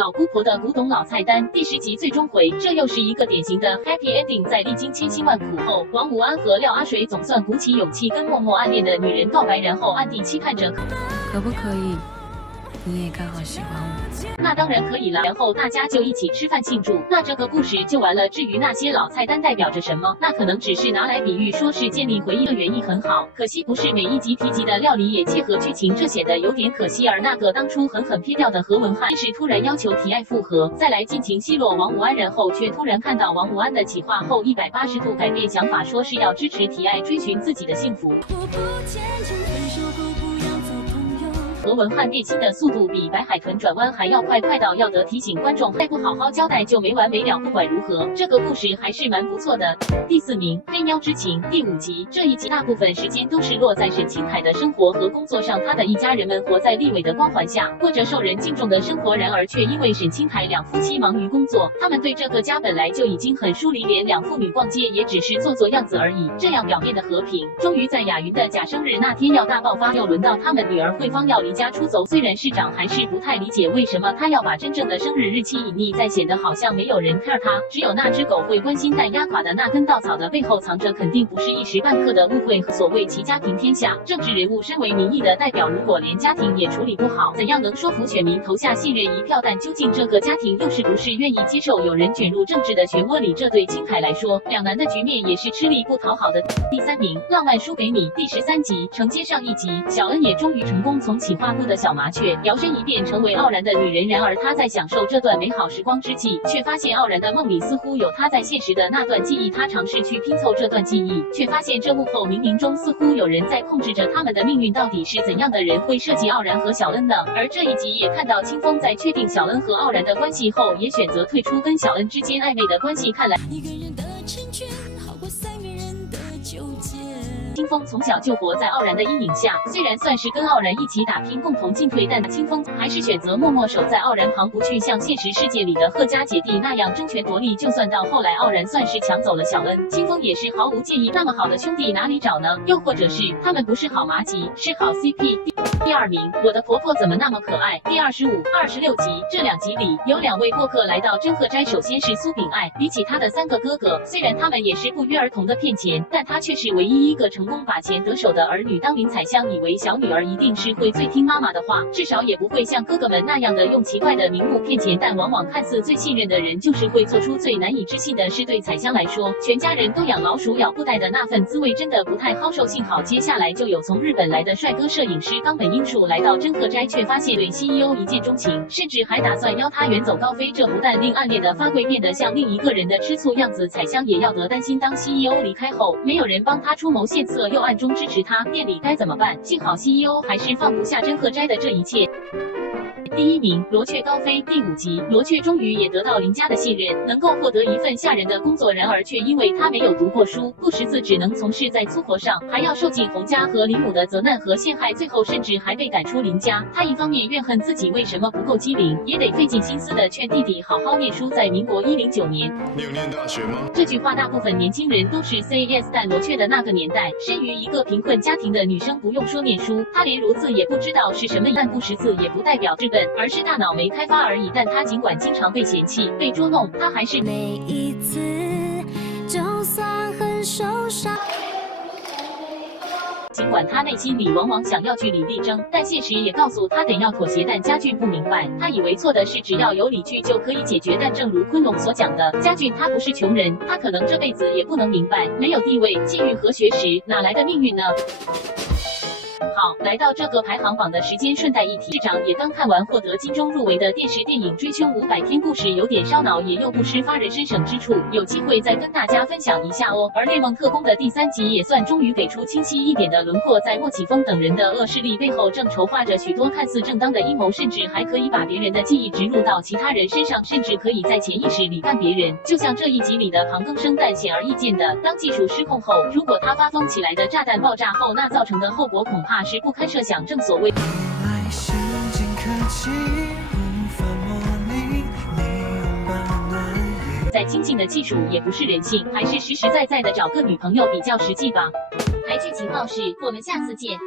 老姑婆的古董老菜单第10集最终回，这又是一个典型的 happy ending。在历经千辛万苦后，王武安和廖阿水总算鼓起勇气跟默默暗恋的女人告白，然后暗地期盼着可不可以？你也刚好喜欢我。那当然可以了，然后大家就一起吃饭庆祝，那这个故事就完了。至于那些老菜单代表着什么，那可能只是拿来比喻，说是建立回忆的原意很好，可惜不是每一集提及的料理也切合剧情，这显得有点可惜。而那个当初狠狠撇掉的何文翰，是突然要求提爱复合，再来尽情奚落王武安，然后却突然看到王武安的企划后180度改变想法，说是要支持提爱追寻自己的幸福。何文翰变心的速度比白海豚转弯还要快，快到要得提醒观众，再不好好交代就没完没了。不管如何，这个故事还是蛮不错的。第4名，黑喵之情第5集，这一集大部分时间都是落在沈清凯的生活和工作上，他的一家人们活在立伟的光环下，过着受人敬重的生活，然而却因为沈清凯两夫妻忙于工作，他们对这个家本来就已经很疏离，连两父女逛街也只是做做样子而已。这样表面的和平，终于在雅云的假生日那天要大爆发，又轮到他们女儿慧芳要离家出走。虽然市长还是不太理解为什么他要把真正的生日日期隐匿，再显得好像没有人 care 他，只有那只狗会关心，但压垮的那根稻草的背后藏着肯定不是一时半刻的误会。所谓其家平天下，政治人物身为民意的代表，如果连家庭也处理不好，怎样能说服选民投下信任一票？但究竟这个家庭又是不是愿意接受有人卷入政治的漩涡里？这对清凯来说，两难的局面也是吃力不讨好的。第3名，浪漫输给你第13集，承接上一集，小恩也终于成功从企划部的小麻雀摇身一变成为傲然的女人。然而她在享受这段美好时光之际，却发现傲然的梦里似乎有她在现实的那段记忆。她尝试去拼凑这段记忆，却发现这幕后冥冥中似乎有人在控制着他们的命运。到底是怎样的人会设计傲然和小恩呢？而这一集也看到清风在确定小恩和傲然的关系后，也选择退出跟小恩之间暧昧的关系。看来一个人的成全好过3个人的纠结。清风从小就活在傲然的阴影下，虽然算是跟傲然一起打拼，共同进退，但清风还是选择默默守在傲然旁，不去像现实世界里的贺家姐弟那样争权夺利。就算到后来傲然算是抢走了小恩，清风也是毫无介意。那么好的兄弟哪里找呢？又或者是他们不是好麻吉，是好 CP。第2名，我的婆婆怎么那么可爱第25、26集，这2集里有2位过客来到真鹤斋。首先是苏炳爱，比起他的3个哥哥，虽然他们也是不约而同的骗钱，但他却是唯一一个成功把钱得手的儿女。当林采香以为小女儿一定是会最听妈妈的话，至少也不会像哥哥们那样的用奇怪的名目骗钱，但往往看似最信任的人，就是会做出最难以置信的事。对采香来说，全家人都养老鼠咬布袋的那份滋味真的不太好受。幸好接下来就有从日本来的帅哥摄影师冈本英树来到真鹤斋，却发现对 CEO 一见钟情，甚至还打算邀他远走高飞。这不但令暗恋的发贵变得像另一个人的吃醋样子，采香也要得担心，当 CEO 离开后，没有人帮他出谋献策，又暗中支持他，店里该怎么办？幸好 CEO 还是放不下真鹤斋的这一切。第1名，罗雀高飞第5集，罗雀终于也得到林家的信任，能够获得一份吓人的工作。然而却因为他没有读过书，不识字，只能从事在粗活上，还要受尽洪家和林母的责难和陷害，最后甚至还被赶出林家。他一方面怨恨自己为什么不够机灵，也得费尽心思的劝弟弟好好念书。在民国109年，你有念大学吗？这句话大部分年轻人都是 say yes， 但罗雀的那个年代，生于一个贫困家庭的女生不用说念书，她连如字也不知道是什么，但不识字也不代表智笨，而是大脑没开发而已。但他尽管经常被嫌弃、被捉弄，他还是每一次，就算很受伤。尽管他内心里往往想要据理力争，但现实也告诉他得要妥协。但家俊不明白，他以为错的事只要有理据就可以解决。但正如昆龙所讲的，家俊他不是穷人，他可能这辈子也不能明白，没有地位、际遇和学识，哪来的命运呢？好，来到这个排行榜的时间，顺带一提，市长也刚看完获得金钟入围的电视电影《追凶500天》，故事有点烧脑，也又不失发人深省之处，有机会再跟大家分享一下哦。而《猎梦特工》的第3集也算终于给出清晰一点的轮廓，在莫启峰等人的恶势力背后，正筹划着许多看似正当的阴谋，甚至还可以把别人的记忆植入到其他人身上，甚至可以在潜意识里干别人。就像这一集里的庞更生，但显而易见的，当技术失控后，如果他发疯起来的炸弹爆炸后，那造成的后果恐怕是不堪设想。正所谓再精进的技术也不是人性，还是实实在在的找个女朋友比较实际吧。台剧情报室，我们下次见。